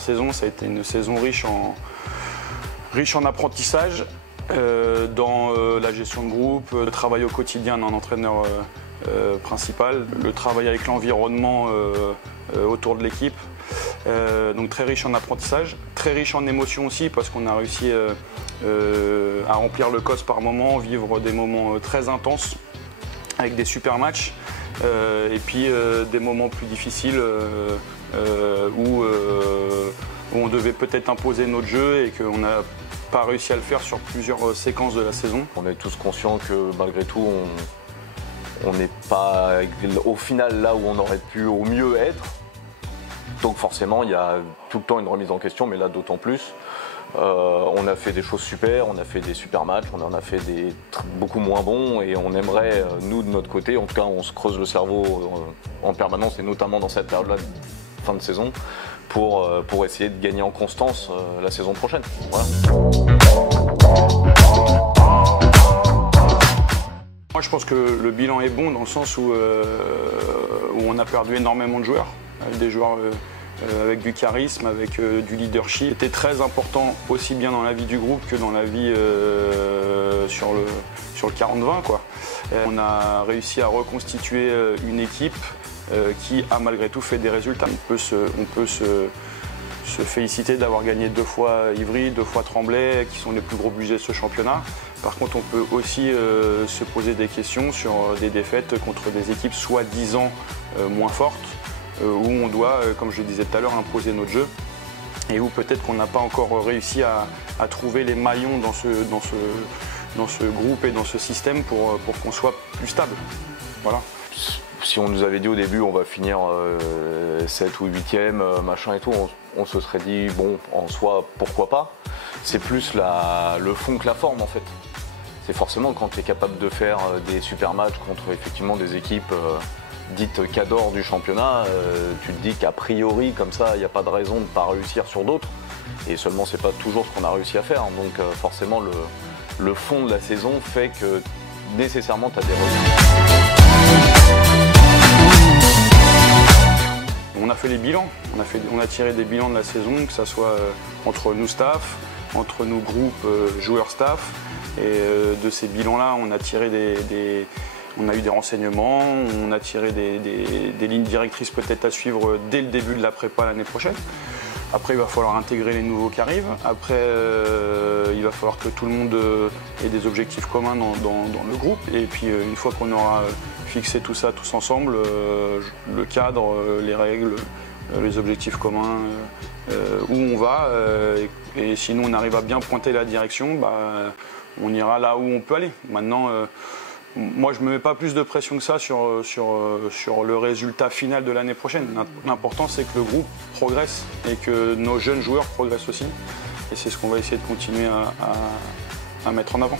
première saison, ça a été une saison riche en apprentissage, dans la gestion de groupe, le travail au quotidien d'un entraîneur principal, le travail avec l'environnement autour de l'équipe. Donc très riche en apprentissage, très riche en émotions aussi parce qu'on a réussi à remplir le COS par moments, vivre des moments très intenses avec des super matchs et puis des moments plus difficiles où on devait peut-être imposer notre jeu et qu'on n'a pas réussi à le faire sur plusieurs séquences de la saison. On est tous conscients que malgré tout, on n'est pas au final là où on aurait pu au mieux être. Donc forcément, il y a tout le temps une remise en question, mais là d'autant plus. On a fait des choses super, on a fait des super matchs, on en a fait des beaucoup moins bons et on aimerait, nous de notre côté, en tout cas on se creuse le cerveau en permanence et notamment dans cette période-là de fin de saison pour essayer de gagner en constance la saison prochaine. Voilà. Moi je pense que le bilan est bon dans le sens où on a perdu énormément de joueurs, des joueurs avec du charisme, avec du leadership. C'était très important aussi bien dans la vie du groupe que dans la vie sur le 40-20, quoi. On a réussi à reconstituer une équipe qui a malgré tout fait des résultats. On peut se féliciter d'avoir gagné 2 fois Ivry, 2 fois Tremblay, qui sont les plus gros budgets de ce championnat. Par contre, on peut aussi se poser des questions sur des défaites contre des équipes soi-disant moins fortes, où on doit, comme je le disais tout à l'heure, imposer notre jeu et où peut-être qu'on n'a pas encore réussi à trouver les maillons dans ce groupe et dans ce système pour qu'on soit plus stable. Voilà. Si on nous avait dit au début on va finir 7 ou 8e, machin et tout, on se serait dit bon, en soi, pourquoi pas. C'est plus le fond que la forme en fait. C'est forcément quand tu es capable de faire des super matchs contre effectivement des équipes dites cadors du championnat, tu te dis qu'a priori comme ça il n'y a pas de raison de ne pas réussir sur d'autres. Et seulement c'est pas toujours ce qu'on a réussi à faire. Donc forcément le fond de la saison fait que nécessairement tu as des regrets. On a fait les bilans, on a tiré des bilans de la saison, que ce soit entre nous staff, entre nos groupes joueurs-staff. Et de ces bilans-là, on a tiré on a eu des renseignements, on a tiré des lignes directrices peut-être à suivre dès le début de la prépa l'année prochaine. Après, il va falloir intégrer les nouveaux qui arrivent. Après, il va falloir que tout le monde ait des objectifs communs dans le groupe. Et puis, une fois qu'on aura fixé tout ça tous ensemble, le cadre, les règles, les objectifs communs, où on va, et si nous on arrive à bien pointer la direction, on ira là où on peut aller. Maintenant, moi je ne me mets pas plus de pression que ça sur le résultat final de l'année prochaine. L'important c'est que le groupe progresse et que nos jeunes joueurs progressent aussi. Et c'est ce qu'on va essayer de continuer à mettre en avant.